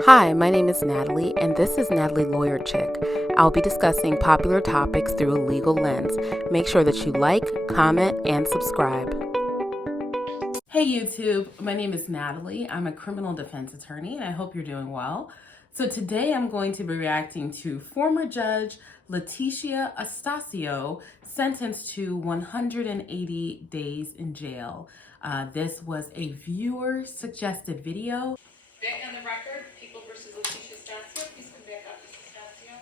Hi, my name is Natalie, and this is Natalie Lawyer Chick. I'll be discussing popular topics through a legal lens. Make sure that you like, comment, and subscribe. Hey YouTube, my name is Natalie. I'm a criminal defense attorney, and I hope you're doing well. So today I'm going to be reacting to former Judge Leticia Astacio sentenced to 180 days in jail. This was a viewer-suggested video. Back on the record, People versus Leticia Astacio. Please come back up, Mrs. Astacio.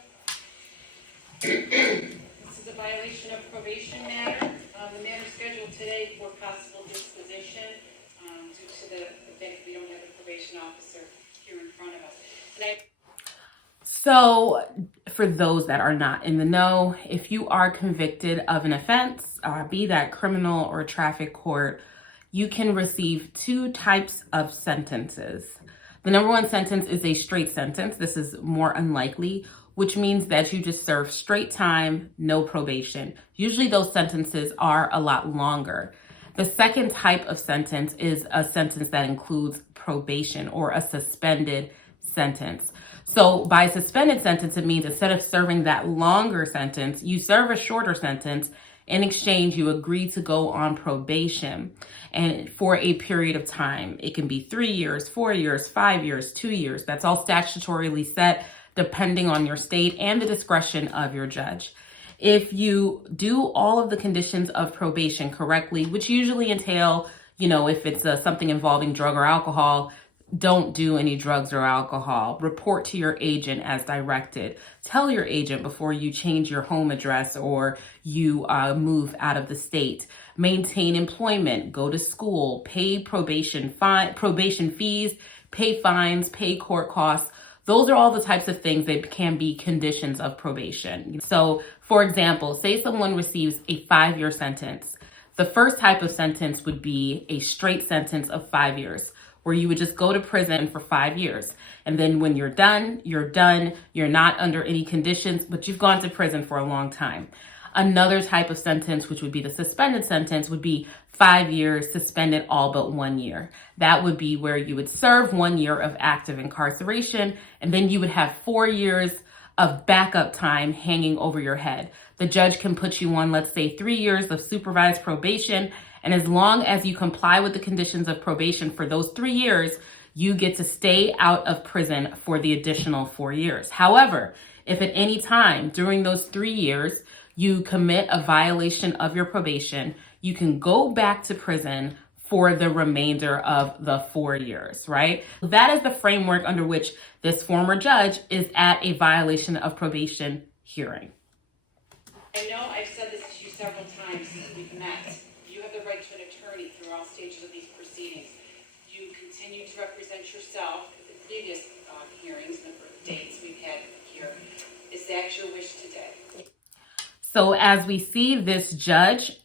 This is a violation of probation matter. The matter is scheduled today for possible disposition due to the fact that we don't have a probation officer here in front of us. So, for those that are not in the know, if you are convicted of an offense, be that criminal or traffic court, you can receive two types of sentences. The number one sentence is a straight sentence. This is more unlikely, which means that you just serve straight time, no probation. Usually those sentences are a lot longer. The second type of sentence is a sentence that includes probation or a suspended sentence. So by suspended sentence, it means instead of serving that longer sentence, you serve a shorter sentence. In exchange, you agree to go on probation and for a period of time. It can be 3 years, 4 years, 5 years, 2 years. That's all statutorily set depending on your state and the discretion of your judge. If you do all of the conditions of probation correctly, which usually entail, if it's something involving drug or alcohol, don't do any drugs or alcohol. Report to your agent as directed. Tell your agent before you change your home address or you move out of the state. Maintain employment, go to school, pay probation fees, pay fines, pay court costs. Those are all the types of things that can be conditions of probation. So, for example, say someone receives a 5-year sentence. The first type of sentence would be a straight sentence of 5 years, where you would just go to prison for 5 years. And then when you're done, you're done. You're not under any conditions, but you've gone to prison for a long time. Another type of sentence, which would be the suspended sentence, would be 5 years suspended all but 1 year. That would be where you would serve 1 year of active incarceration, and then you would have 4 years of backup time hanging over your head. The judge can put you on, let's say, 3 years of supervised probation, and as long as you comply with the conditions of probation for those 3 years, you get to stay out of prison for the additional 4 years. However, if at any time during those 3 years you commit a violation of your probation, you can go back to prison for the remainder of the 4 years, right? That is the framework under which this former judge is at a violation of probation hearing. I know I've said this to you several times since we've met. You have the right to an attorney through all stages of these proceedings. You continue to represent yourself at the previous hearings, number of dates we've had here. Is that your wish today? So as we see, this judge,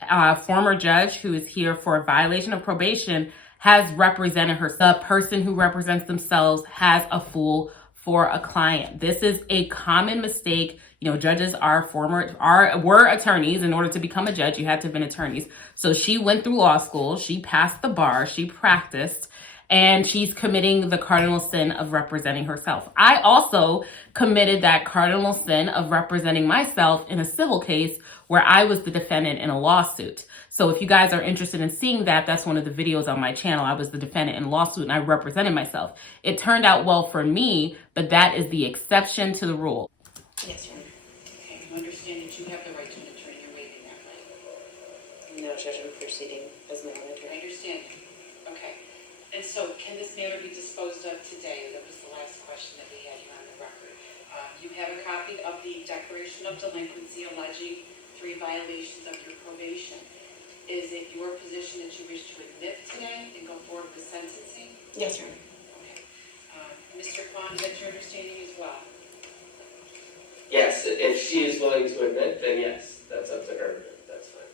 former judge who is here for a violation of probation, has represented herself. The person who represents themselves has a fool for a client. This is a common mistake. Judges were attorneys. In order to become a judge, you had to have been attorneys. So she went through law school, she passed the bar, she practiced, and she's committing the cardinal sin of representing herself. I also committed that cardinal sin of representing myself in a civil case where I was the defendant in a lawsuit. So if you guys are interested in seeing that, that's one of the videos on my channel. I was the defendant in a lawsuit and I represented myself. It turned out well for me, but that is the exception to the rule. Yes, Your Honor. Okay, you understand that you have the right to an attorney. You're waiving that right? No, Judge, I'm proceeding as my own I attorney. understand. Okay. And so, can this matter be disposed of today? That was the last question that we had here on the record. You have a copy of the Declaration of Delinquency alleging 3 violations of your probation. Is it your position that you wish to admit today and go forward with sentencing? Yes, Your Honor. Okay. Mr. Kwan, is that your understanding as well? Yes, if she is willing to admit, then yes, that's up to her. That's fine.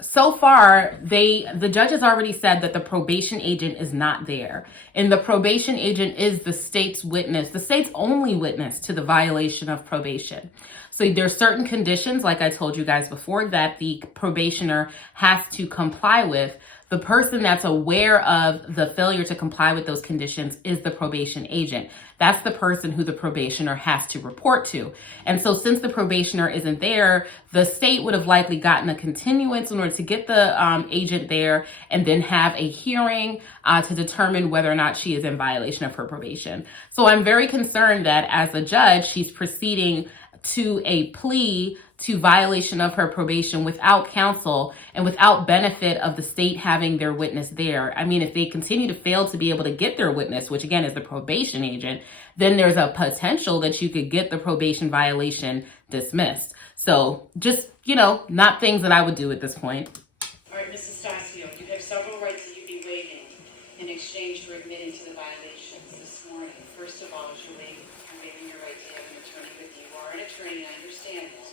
So far, the judge has already said that the probation agent is not there. And the probation agent is the state's witness, the state's only witness to the violation of probation. So there's certain conditions, like I told you guys before, that the probationer has to comply with. The person that's aware of the failure to comply with those conditions is the probation agent. That's the person who the probationer has to report to. And so since the probationer isn't there, the state would have likely gotten a continuance in order to get the agent there and then have a hearing to determine whether or not she is in violation of her probation. So I'm very concerned that as a judge, she's proceeding to a plea to violation of her probation without counsel and without benefit of the state having their witness there. I mean, if they continue to fail to be able to get their witness, which again is the probation agent, then there's a potential that you could get the probation violation dismissed. So just, not things that I would do at this point. All right, Mrs. Stasio, you have several rights that you'd be waiving in exchange for admitting to the violations this morning. First of all, you're waiving your right to have an attorney with you. You are an attorney, I understand that.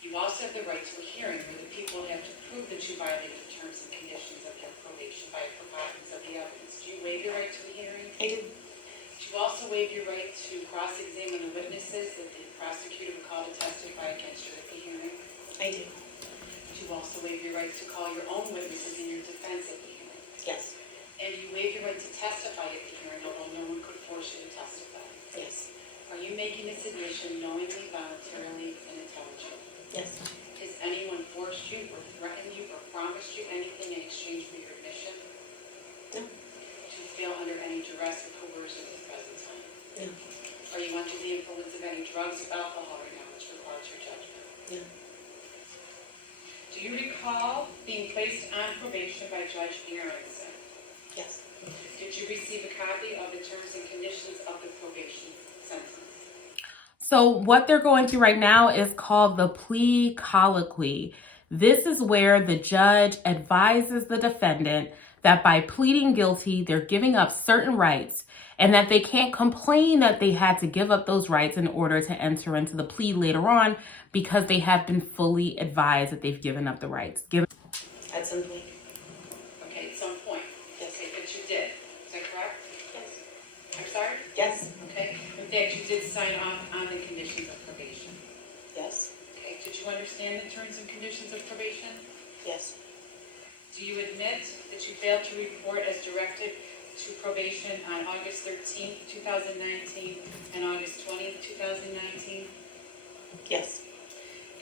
You also have the right to a hearing where the people have to prove that you violated the terms and conditions of your probation by a preponderance of the evidence. Do you waive your right to a hearing? I do. Do you also waive your right to cross-examine the witnesses that the prosecutor would call to testify against you at the hearing? I do. Do you also waive your right to call your own witnesses in your defense at the hearing? Yes. And you waive your right to testify at the hearing, although no one could force you to testify. Yes. Are you making this admission knowingly, voluntarily, and intelligently? Yes. Has anyone forced you or threatened you or promised you anything in exchange for your admission? No. Do you feel under any duress or coercion at the present time? No. Are you under the influence of any drugs, alcohol, or now which requires your judgment? No. Do you recall being placed on probation by Judge Aronson? Yes. Did you receive a copy of the terms and conditions of the probation sentence? So what they're going through right now is called the plea colloquy. This is where the judge advises the defendant that by pleading guilty, they're giving up certain rights and that they can't complain that they had to give up those rights in order to enter into the plea later on because they have been fully advised that they've given up the rights. At some point. Okay, at some point. Yes. Okay, but you did. Is that correct? Yes. I'm sorry? Yes. Okay. In fact, you did sign off on the conditions of probation. Yes. Okay. Did you understand the terms and conditions of probation? Yes. Do you admit that you failed to report as directed to probation on August 13th, 2019 and August 20th, 2019? Yes.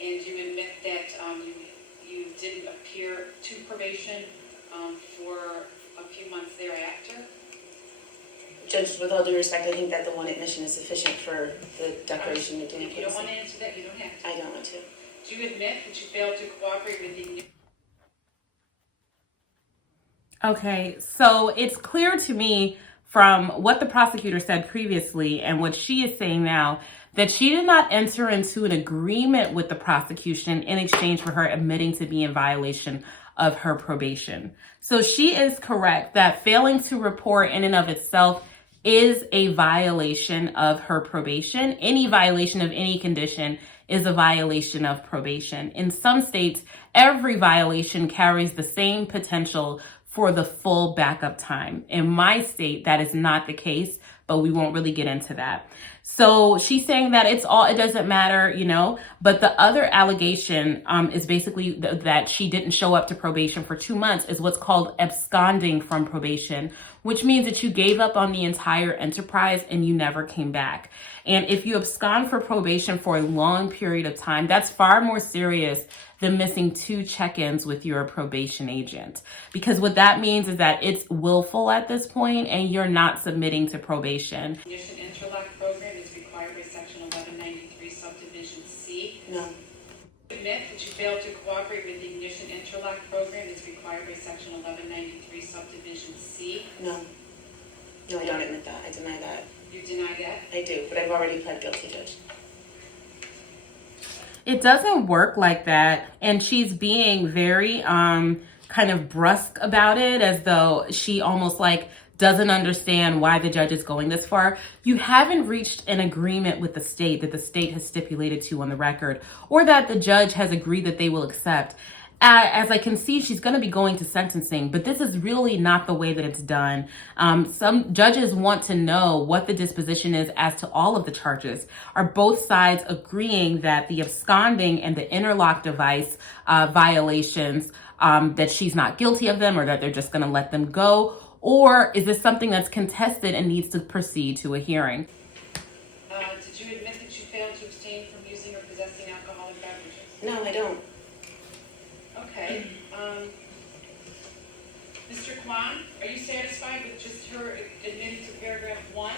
And you admit that you didn't appear to probation for a few months thereafter? Judge, with all due respect, I think that the one admission is sufficient for the declaration to do. If you don't want to answer that, you don't have to. I don't want to. Do you admit that you failed to cooperate with the... Okay, so it's clear to me from what the prosecutor said previously and what she is saying now that she did not enter into an agreement with the prosecution in exchange for her admitting to be in violation of her probation. So she is correct that failing to report in and of itself is a violation of her probation. Any violation of any condition is a violation of probation. In some states, every violation carries the same potential for the full backup time. In my state, that is not the case, but we won't really get into that. So she's saying that it doesn't matter, but the other allegation is basically that she didn't show up to probation for 2 months is what's called absconding from probation, which means that you gave up on the entire enterprise and you never came back. And if you abscond for probation for a long period of time, that's far more serious than missing 2 check-ins with your probation agent. Because what that means is that it's willful at this point and you're not submitting to probation. Condition interlock program is required by Section 1193 Subdivision C. No. Admit that you failed to cooperate with the ignition interlock program is required by Section 1193 Subdivision C. No. No, I don't admit that. I deny that. You deny that? I do, but I've already pled guilty, Judge. It doesn't work like that. And she's being very kind of brusque about it, as though she almost doesn't understand why the judge is going this far. You haven't reached an agreement with the state that the state has stipulated to on the record, or that the judge has agreed that they will accept. As I can see, she's going to be going to sentencing, but this is really not the way that it's done. Some judges want to know what the disposition is as to all of the charges. Are both sides agreeing that the absconding and the interlock device violations that she's not guilty of them or that they're just going to let them go? Or is this something that's contested and needs to proceed to a hearing? Did you admit that you failed to abstain from using or possessing alcoholic beverages? No, I don't. Okay. Mr. Kwan, are you satisfied with just her admitting to paragraph 1?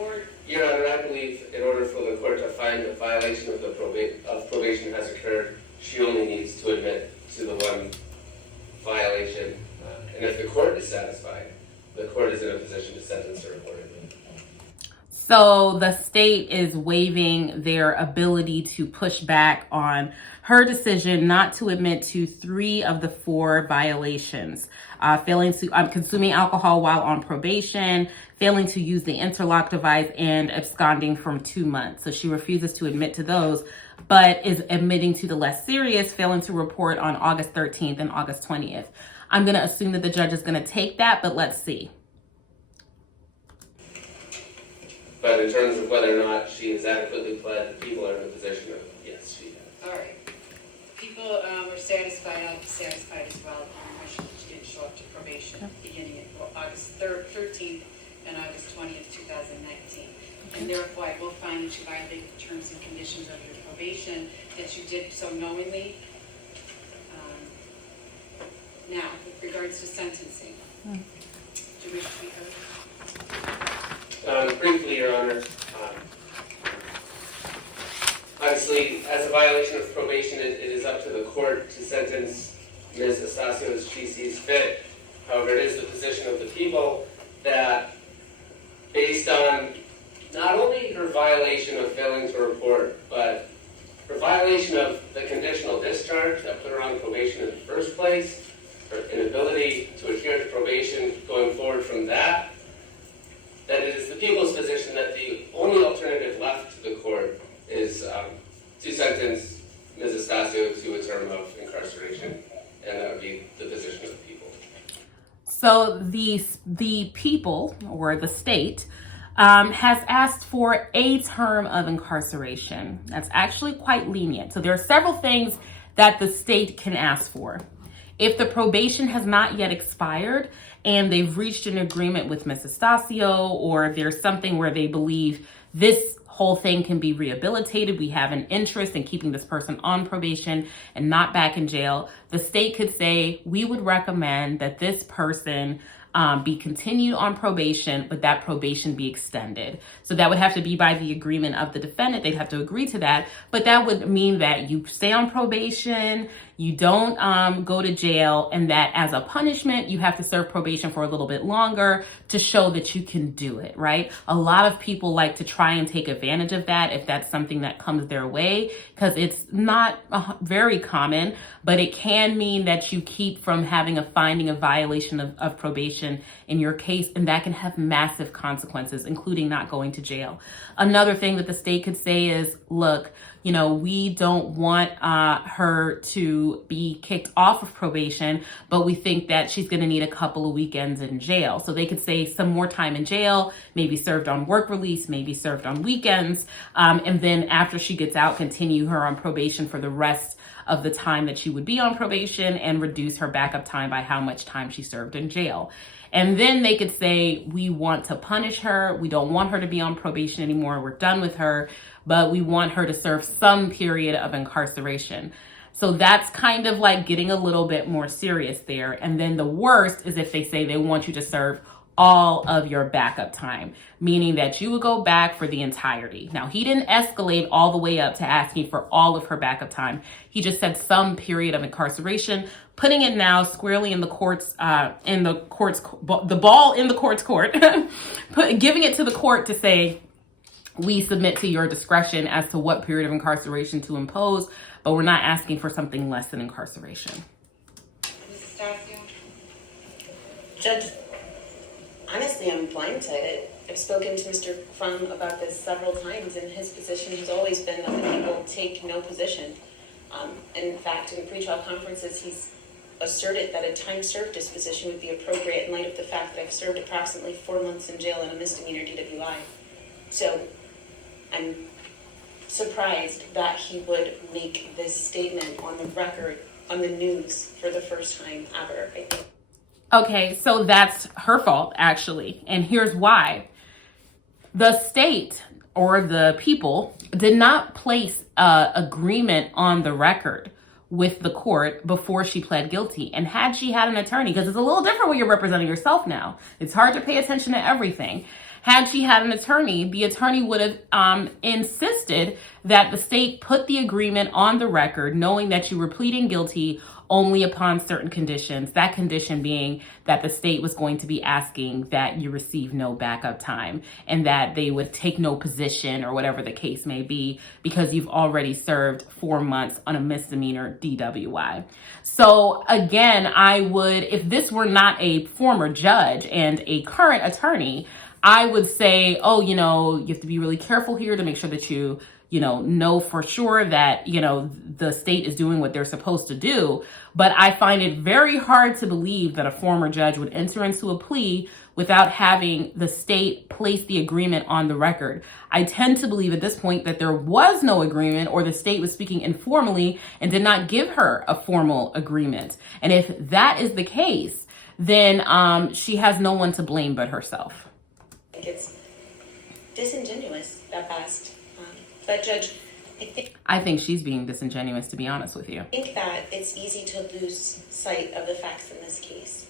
Or Your Honor, I believe in order for the court to find a violation of probation has occurred, she only needs to admit to the one violation. And if the court is satisfied, the court is in a position to sentence her accordingly. So the state is waiving their ability to push back on her decision not to admit to 3 of the 4 violations. Failing to consuming alcohol while on probation, failing to use the interlock device, and absconding from 2 months. So she refuses to admit to those, but is admitting to the less serious, failing to report on August 13th and August 20th. I'm going to assume that the judge is going to take that, but let's see. But in terms of whether or not she has adequately pled, the people are in a position of, yes, she has. all right. People are satisfied. I'll be satisfied as well. She didn't show up to probation beginning at August 13th and August 20th, 2019. And therefore, I will find that you violated the terms and conditions of your probation, that you did so knowingly. Now, with regards to sentencing, do you wish to be heard? Briefly, Your Honor, obviously, as a violation of probation, it is up to the court to sentence Ms. Estacio as she sees fit. However, it is the position of the people that, based on not only her violation of failing to report, but her violation of the conditional discharge that put her on probation in the first place, her inability to adhere to probation going forward from that, that it is the people's position that the only alternative left to the court is to sentence Ms. Estacio to a term of incarceration, and that would be the position of the people. So the people, or the state, has asked for a term of incarceration. That's actually quite lenient. So there are several things that the state can ask for. If the probation has not yet expired and they've reached an agreement with Ms. Estacio, or if there's something where they believe this whole thing can be rehabilitated, we have an interest in keeping this person on probation and not back in jail, the state could say, we would recommend that this person be continued on probation, but that probation be extended. So that would have to be by the agreement of the defendant. They'd have to agree to that. But that would mean that you stay on probation, you don't go to jail, and that as a punishment, you have to serve probation for a little bit longer to show that you can do it, right? A lot of people like to try and take advantage of that if that's something that comes their way, because it's not very common, but it can mean that you keep from having a finding of violation of probation in your case, and that can have massive consequences, including not going to jail. Another thing that the state could say is, look, you know, we don't want her to be kicked off of probation, but we think that she's going to need a couple of weekends in jail. So they could say some more time in jail, maybe served on work release, maybe served on weekends, and then after she gets out, continue her on probation for the rest of the time that she would be on probation and reduce her backup time by how much time she served in jail. And then they could say, we want to punish her. We don't want her to be on probation anymore. We're done with her, but we want her to serve some period of incarceration. So that's kind of like getting a little bit more serious there. And then the worst is if they say they want you to serve all of your backup time, meaning that you would go back for the entirety. Now, he didn't escalate all the way up to asking for all of her backup time. He just said some period of incarceration, putting it now squarely in the court's, the ball in the court's court, giving it to the court to say, we submit to your discretion as to what period of incarceration to impose, but we're not asking for something less than incarceration. Mrs. Stacio? Judge, honestly, I'm blindsided. I've spoken to Mr. Frum about this several times, and his position has always been that the people take no position. In fact, in pretrial conferences, he's asserted that a time served disposition would be appropriate in light of the fact that I've served approximately 4 months in jail and a misdemeanor DWI. So I'm surprised that he would make this statement on the record on the news for the first time ever. I think. Okay, so that's her fault, actually. And here's why. The state or the people did not place an agreement on the record with the court before she pled guilty. And had she had an attorney, because it's a little different when you're representing yourself now, it's hard to pay attention to everything. Had she had an attorney, the attorney would have insisted that the state put the agreement on the record, knowing that you were pleading guilty only upon certain conditions. That condition being that the state was going to be asking that you receive no backup time and that they would take no position or whatever the case may be because you've already served 4 months on a misdemeanor DWI. So again, I would, if this were not a former judge and a current attorney, I would say, oh, you have to be really careful here to make sure that you know for sure that, the state is doing what they're supposed to do. But I find it very hard to believe that a former judge would enter into a plea without having the state place the agreement on the record. I tend to believe at this point that there was no agreement, or the state was speaking informally and did not give her a formal agreement. And if that is the case, then she has no one to blame but herself. I think it's disingenuous at best. But Judge, I think she's being disingenuous, to be honest with you. I think that it's easy to lose sight of the facts in this case.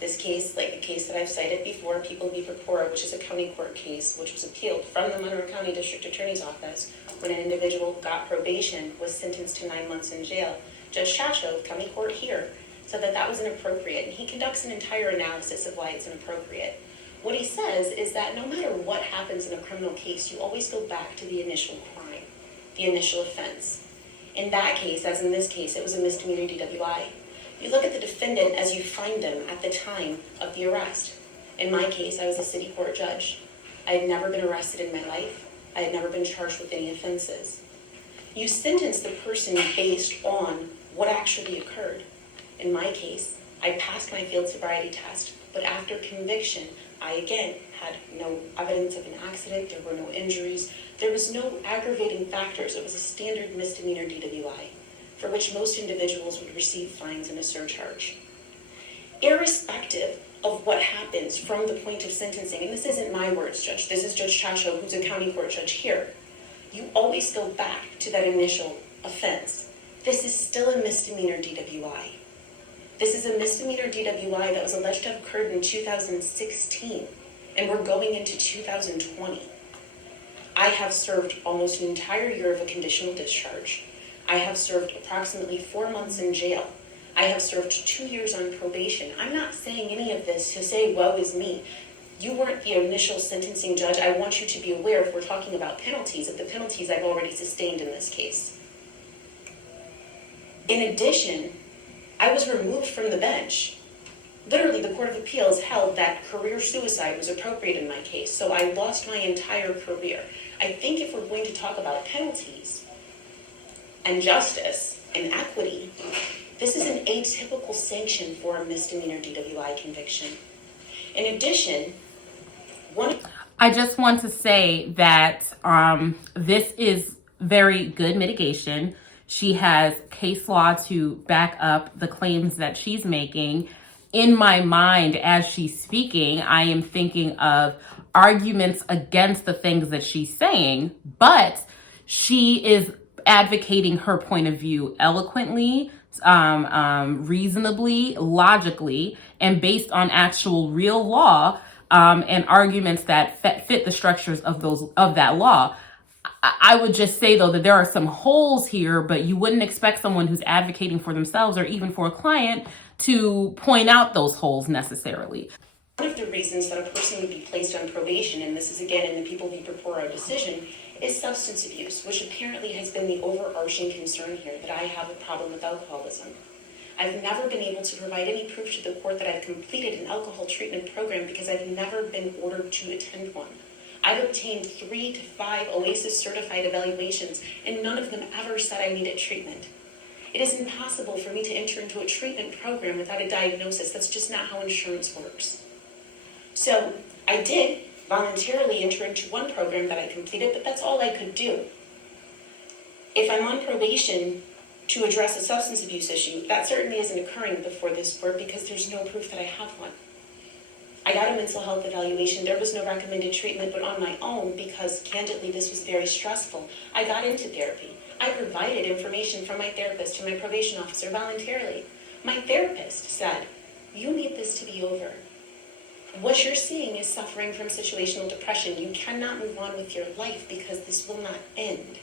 This case, like the case that I've cited before, People v. Purpura, which is a county court case, which was appealed from the Monroe County District Attorney's Office when an individual got probation, was sentenced to 9 months in jail. Judge Chacho of county court here said that that was inappropriate, and he conducts an entire analysis of why it's inappropriate. What he says is that no matter what happens in a criminal case, you always go back to the initial crime, the initial offense. In that case, as in this case, it was a misdemeanor DWI. You look at the defendant as you find them at the time of the arrest. In my case, I was a city court judge. I had never been arrested in my life. I had never been charged with any offenses. You sentence the person based on what actually occurred. In my case, I passed my field sobriety test, but after conviction, I again had no evidence of an accident, there were no injuries, there was no aggravating factors. It was a standard misdemeanor DWI, for which most individuals would receive fines and a surcharge. Irrespective of what happens from the point of sentencing, and this isn't my words, Judge, this is Judge Chacho, who's a county court judge here, you always go back to that initial offense. This is still a misdemeanor DWI. This is a misdemeanor DWI that was alleged to have occurred in 2016, and we're going into 2020. I have served almost an entire year of a conditional discharge. I have served approximately 4 months in jail. I have served 2 years on probation. I'm not saying any of this to say, woe is me. You weren't the initial sentencing judge. I want you to be aware, if we're talking about penalties, of the penalties I've already sustained in this case. In addition, I was removed from the bench. Literally, the Court of Appeals held that career suicide was appropriate in my case, so I lost my entire career. I think if we're going to talk about penalties and justice and equity, this is an atypical sanction for a misdemeanor DWI conviction. In addition, I just want to say that this is very good mitigation. She has case law to back up the claims that she's making. In my mind, as she's speaking, I am thinking of arguments against the things that she's saying, but she is advocating her point of view eloquently, reasonably, logically, and based on actual real law and arguments that fit the structures of that law. I would just say, though, that there are some holes here, but you wouldn't expect someone who's advocating for themselves or even for a client to point out those holes necessarily. One of the reasons that a person would be placed on probation, and this is again in the People v. Purpura decision, is substance abuse, which apparently has been the overarching concern here, that I have a problem with alcoholism. I've never been able to provide any proof to the court that I've completed an alcohol treatment program because I've never been ordered to attend one. I've obtained 3 to 5 OASIS certified evaluations, and none of them ever said I needed treatment. It is impossible for me to enter into a treatment program without a diagnosis. That's just not how insurance works. So I did voluntarily enter into one program that I completed, but that's all I could do. If I'm on probation, to address a substance abuse issue. That certainly isn't occurring before this court because there's no proof that I have one. I got a mental health evaluation. There was no recommended treatment, but on my own, because candidly this was very stressful, I got into therapy. I provided information from my therapist to my probation officer voluntarily. My therapist said, you need this to be over. What you're seeing is suffering from situational depression. You cannot move on with your life because this will not end.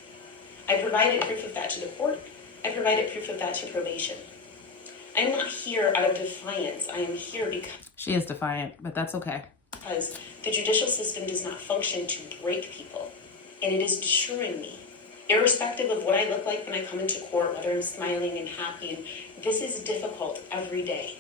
I provided proof of that to the court. I provided proof of that to probation. I'm not here out of defiance. I am here because She is defiant, but that's okay. the judicial system does not function to break people, and it is destroying me. Irrespective of what I look like when I come into court, whether I'm smiling and happy, and this is difficult every day.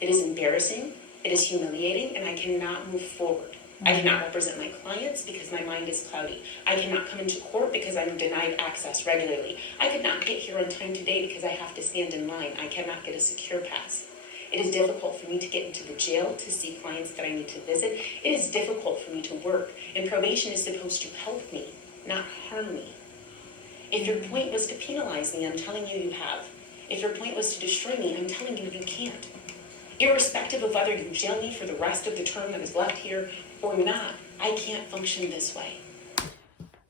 It is embarrassing, it is humiliating, and I cannot move forward. I cannot represent my clients because my mind is cloudy. I cannot come into court because I'm denied access regularly. I could not get here on time today because I have to stand in line. I cannot get a secure pass. It is difficult for me to get into the jail to see clients that I need to visit. It is difficult for me to work, and probation is supposed to help me, not harm me. If your point was to penalize me, I'm telling you, you have. If your point was to destroy me, I'm telling you, you can't. Irrespective of whether you jail me for the rest of the term that is left here or not, I can't function this way.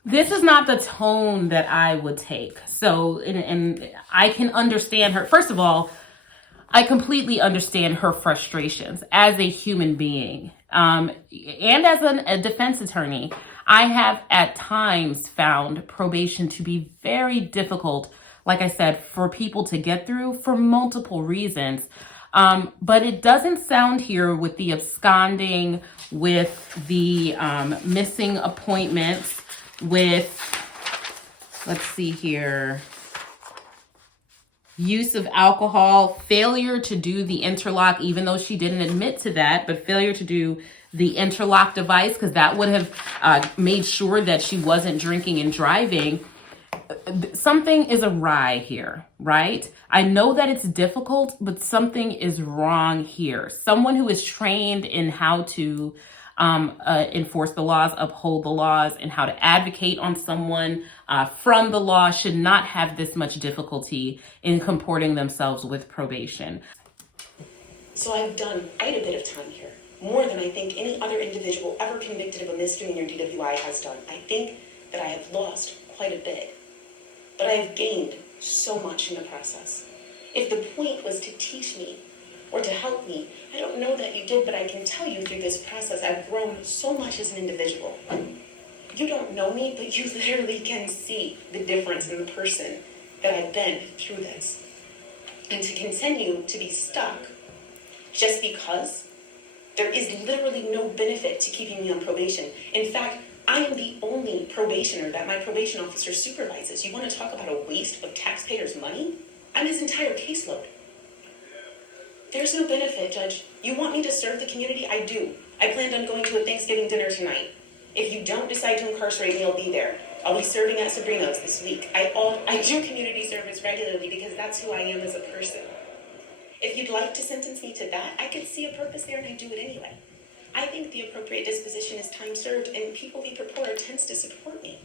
This is not the tone that I would take. So, and I can understand her. First of all, I completely understand her frustrations as a human being. And as a defense attorney, I have at times found probation to be very difficult, like I said, for people to get through for multiple reasons. But it doesn't sound here with the absconding, with the missing appointments, with, let's see here, use of alcohol, failure to do the interlock, even though she didn't admit to that, but failure to do the interlock device, because that would have made sure that she wasn't drinking and driving. Something is awry here, right? I know that it's difficult, but something is wrong here. Someone who is trained in how to enforce the laws, uphold the laws, and how to advocate on someone from the law should not have this much difficulty in comporting themselves with probation. So I've done quite a bit of time here, more than I think any other individual ever convicted of a misdemeanor DWI has done. I think that I have lost quite a bit, but I have gained so much in the process. If the point was to teach me or to help me, I don't know that you did, but I can tell you through this process, I've grown so much as an individual. You don't know me, but you literally can see the difference in the person that I've been through this. And to continue to be stuck just because there is literally no benefit to keeping me on probation. In fact, I am the only probationer that my probation officer supervises. You want to talk about a waste of taxpayers' money? I'm his entire caseload. There's no benefit, Judge. You want me to serve the community? I do. I planned on going to a Thanksgiving dinner tonight. If you don't decide to incarcerate me, I'll be there. I'll be serving at Sabrina's this week. I do community service regularly because that's who I am as a person. If you'd like to sentence me to that, I could see a purpose there and I do it anyway. I think the appropriate disposition is time served, and People v. Purport tends to support me.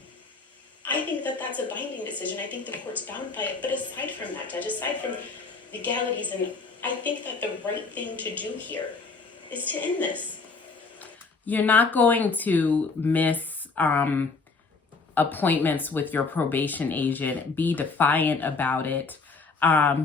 I think that that's a binding decision. I think the court's bound by it. But aside from that, Judge, aside from legalities, and I think that the right thing to do here is to end this. You're not going to miss appointments with your probation agent. Be defiant about it.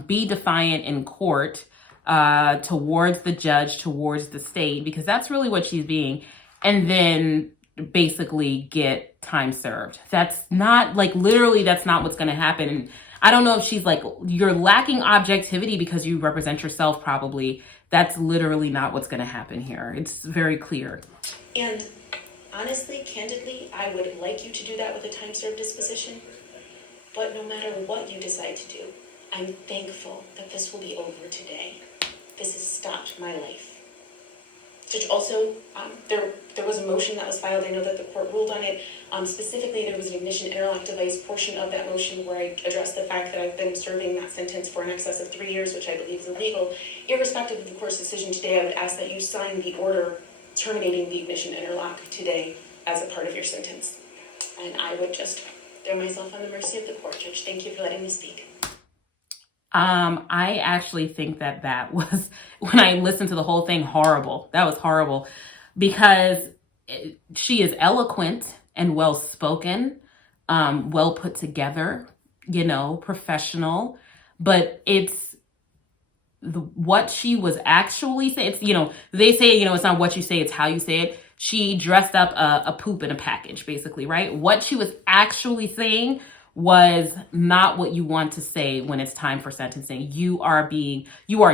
Be defiant in court towards the judge, towards the state, because that's really what she's being. And then basically get time served. That's not, like, literally, that's not what's going to happen. And I don't know if she's like, you're lacking objectivity because you represent yourself, probably. That's literally not what's going to happen here. It's very clear. And honestly, candidly, I would like you to do that with a time served disposition. But no matter what you decide to do, I'm thankful that this will be over today. This has stopped my life. Judge, also, there was a motion that was filed. I know that the court ruled on it. Specifically, there was an ignition interlock device portion of that motion where I addressed the fact that I've been serving that sentence for in excess of 3 years, which I believe is illegal. Irrespective of the court's decision today, I would ask that you sign the order terminating the ignition interlock today as a part of your sentence. And I would just throw myself on the mercy of the court, Judge. Thank you for letting me speak. I actually think that was, when I listened to the whole thing, horrible. That was horrible because she is eloquent and well spoken, well put together, professional, but it's what she was actually saying. It's, they say, it's not what you say, it's how you say it. She dressed up a poop in a package, basically, right? What she was actually saying was not what you want to say when it's time for sentencing. You are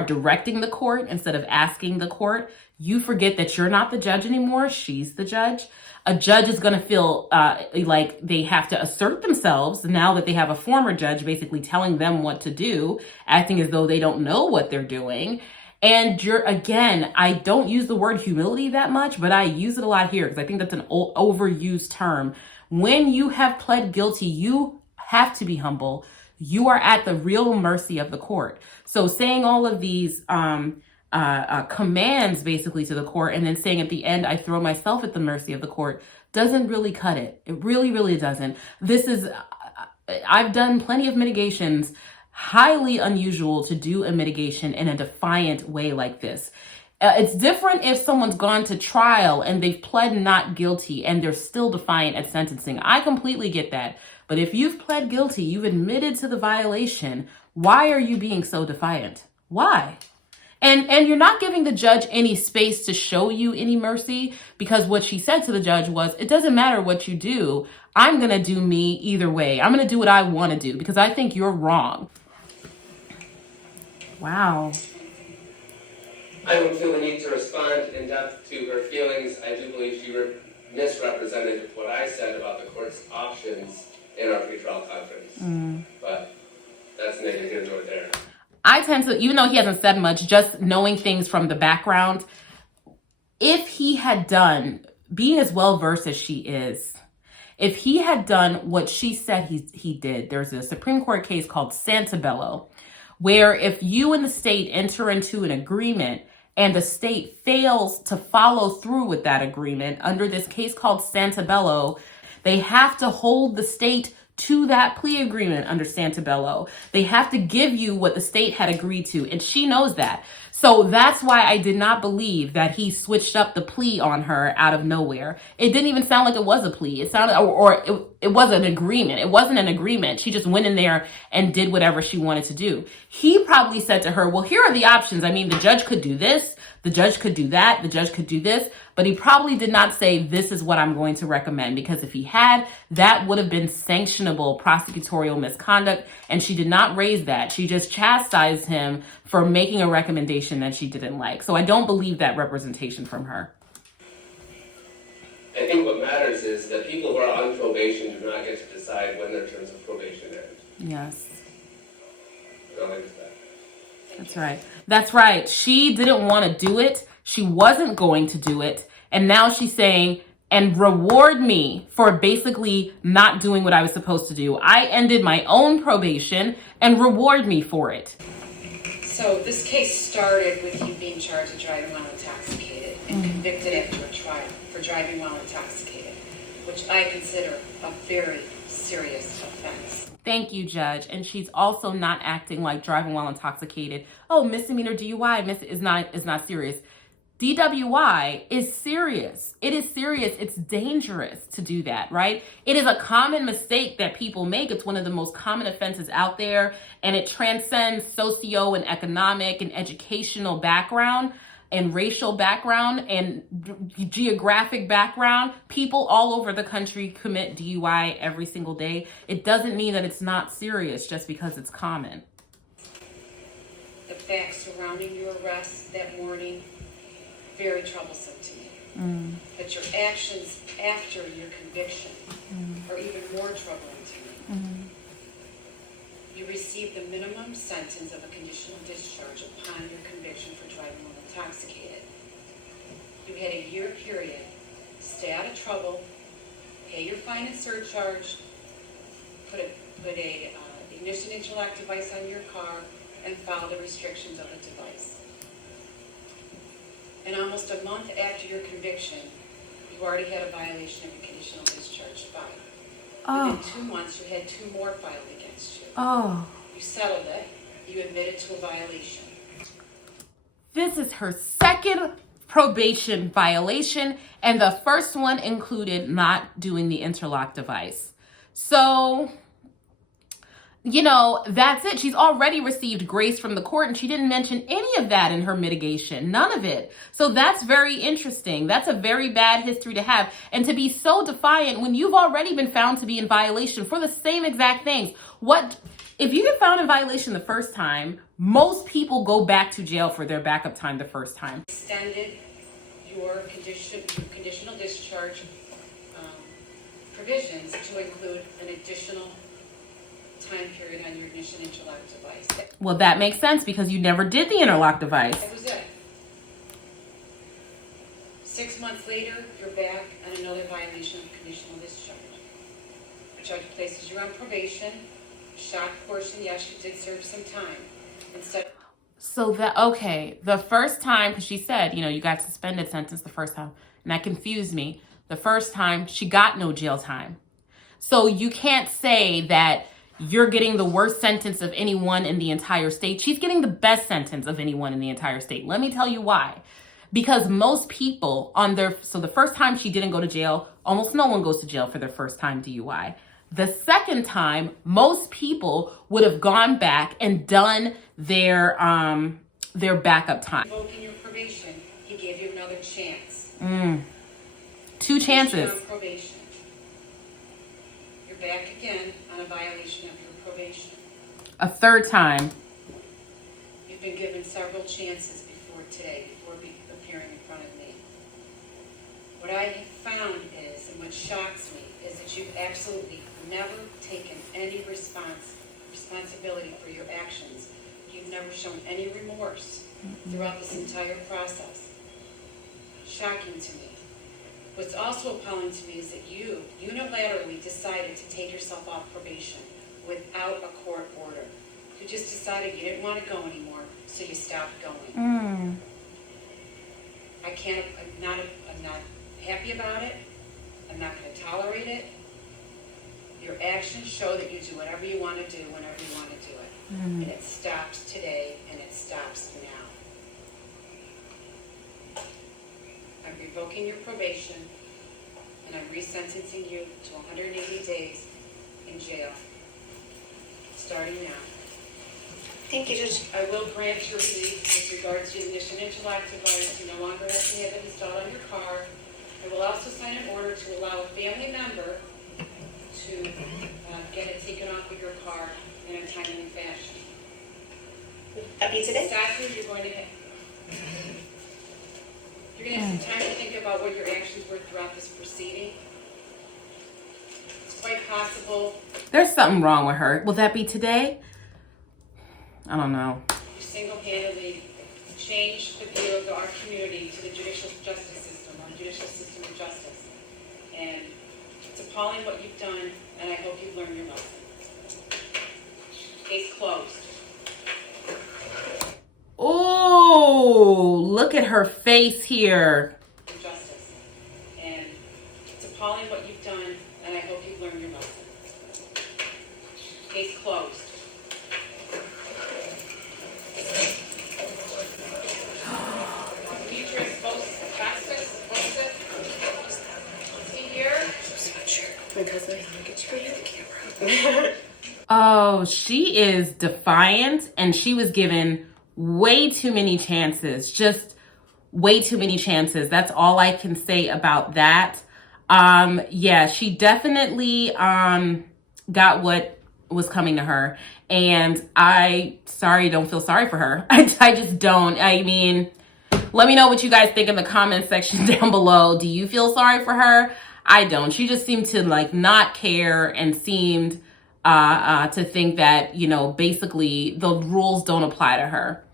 directing the court instead of asking the court. You forget that you're not the judge anymore. She's the judge. A judge is going to feel like they have to assert themselves now that they have a former judge basically telling them what to do, acting as though they don't know what they're doing. And again, I don't use the word humility that much, but I use it a lot here because I think that's an overused term. When you have pled guilty, you have to be humble. You are at the real mercy of the court. So saying all of these commands basically to the court and then saying at the end, I throw myself at the mercy of the court, doesn't really cut it. It really, really doesn't. I've done plenty of mitigations. Highly unusual to do a mitigation in a defiant way like this. It's different if someone's gone to trial and they've pled not guilty and they're still defiant at sentencing. I completely get that. But if you've pled guilty, you've admitted to the violation, why are you being so defiant? Why? And you're not giving the judge any space to show you any mercy, because what she said to the judge was, it doesn't matter what you do. I'm going to do me either way. I'm going to do what I want to do because I think you're wrong. Wow. I don't feel the need to respond in depth to her feelings. I do believe she misrepresented what I said about the court's options in our pretrial conference. But that's neither here nor there. I tend to, even though he hasn't said much, just knowing things from the background, if he had done, being as well versed as she is, if he had done what she said he did, there's a Supreme Court case called Santabello, where if you and the state enter into an agreement and the state fails to follow through with that agreement, under this case called Santabello, they have to hold the state to that plea agreement under Santabello. They have to give you what the state had agreed to, and she knows that. So that's why I did not believe that he switched up the plea on her out of nowhere. It didn't even sound like it was a plea. It sounded, it was an agreement. It wasn't an agreement. She just went in there and did whatever she wanted to do. He probably said to her, well, here are the options. I mean, the judge could do this. The judge could do that. The judge could do this. But he probably did not say, this is what I'm going to recommend. Because if he had, that would have been sanctionable prosecutorial misconduct. And she did not raise that. She just chastised him for making a recommendation that she didn't like. So I don't believe that representation from her. I think what matters is that people who are on probation do not get to decide when their terms of probation end. Yes. That's right. That's right. She didn't want to do it. She wasn't going to do it. And now she's saying, and reward me for basically not doing what I was supposed to do. I ended my own probation and reward me for it. So this case started with you being charged with driving while intoxicated and convicted after a trial for driving while intoxicated, which I consider a very serious offense. Thank you, Judge. And she's also not acting like driving while intoxicated. Oh, misdemeanor DUI is not serious. DWI is serious. It is serious. It's dangerous to do that, right? It is a common mistake that people make. It's one of the most common offenses out there, and it transcends socio and economic and educational background and racial background and geographic background. People all over the country commit DUI every single day. It doesn't mean that it's not serious just because it's common. The facts surrounding your arrest that morning, very troublesome to me. But your actions after your conviction are even more troubling to me. You received the minimum sentence of a conditional discharge upon your conviction for driving while intoxicated. You had a year period to stay out of trouble, pay your fine and surcharge, put a ignition interlock device on your car, and follow the restrictions of the device. And almost a month after your conviction, you already had a violation of your conditional discharge filed. Within 2 months, you had 2 more filed against you. You settled it. you admitted to a violation. This is her second probation violation, and the first one included not doing the interlock device. So, you know, that's it. She's already received grace from the court, and she didn't mention any of that in her mitigation. None of it. So that's very interesting. That's a very bad history to have. And to be so defiant when you've already been found to be in violation for the same exact things. If you get found in violation the first time, most people go back to jail for their backup time the first time. Extended your conditional discharge provisions to include an additional time period on your ignition interlock device. Well, that makes sense because you never did the interlock device. That was it. 6 months later, you're back on another violation of conditional discharge. The judge places you on probation. Shock portion, yes, you did serve some time. The first time, because she said, you know, you got suspended sentence the first time, and that confused me. The first time, she got no jail time. So you can't say that you're getting the worst sentence of anyone in the entire state. She's getting the best sentence of anyone in the entire state. Let me tell you why. Because most people the first time she didn't go to jail, almost no one goes to jail for their first time DUI. The second time, most people would have gone back and done their backup time. Revoking your probation, he gave you another chance. 2 chances. You're on probation. You're back again on a violation of your probation. A third time. You've been given several chances before today, before appearing in front of me. What I have found is, and what shocks me, is that you've absolutely never taken any responsibility for your actions. You've never shown any remorse throughout this entire process. Shocking to me. What's also appalling to me is that you unilaterally decided to take yourself off probation without a court order. You just decided you didn't want to go anymore, so you stopped going. I'm not happy about it. I'm not going to tolerate it. Your actions show that you do whatever you want to do whenever you want to do it. And it stops today, and it stops now. I'm revoking your probation, and I'm resentencing you to 180 days in jail, starting now. Thank you, Judge. I will grant your relief with regards to the ignition interlock device. You no longer have to have it installed on your car. I will also sign an order to allow a family member to get it taken off of your car in a timely fashion. That be today? Exactly, you're going to have some time to think about what your actions were throughout this proceeding. It's quite possible There's something wrong with her. Will that be today? I don't know. you single-handedly changed the view of our community to the judicial justice system, our judicial system of justice. And it's appalling what you've done, and I hope you've learned your lesson. Case closed. Oh, look at her face here. Justice. And it's appalling what you've done, and I hope you've learned your lesson. Case closed. Beatrice Bostic. Is he here? Oh, she is defiant, and she was given way too many chances. Just way too many chances. That's all I can say about that. Yeah, she definitely got what was coming to her. And don't feel sorry for her. I just don't. I mean, let me know what you guys think in the comment section down below. Do you feel sorry for her? I don't. She just seemed to not care and seemed to think that, basically the rules don't apply to her.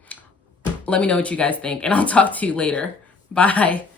Let me know what you guys think, and I'll talk to you later. Bye.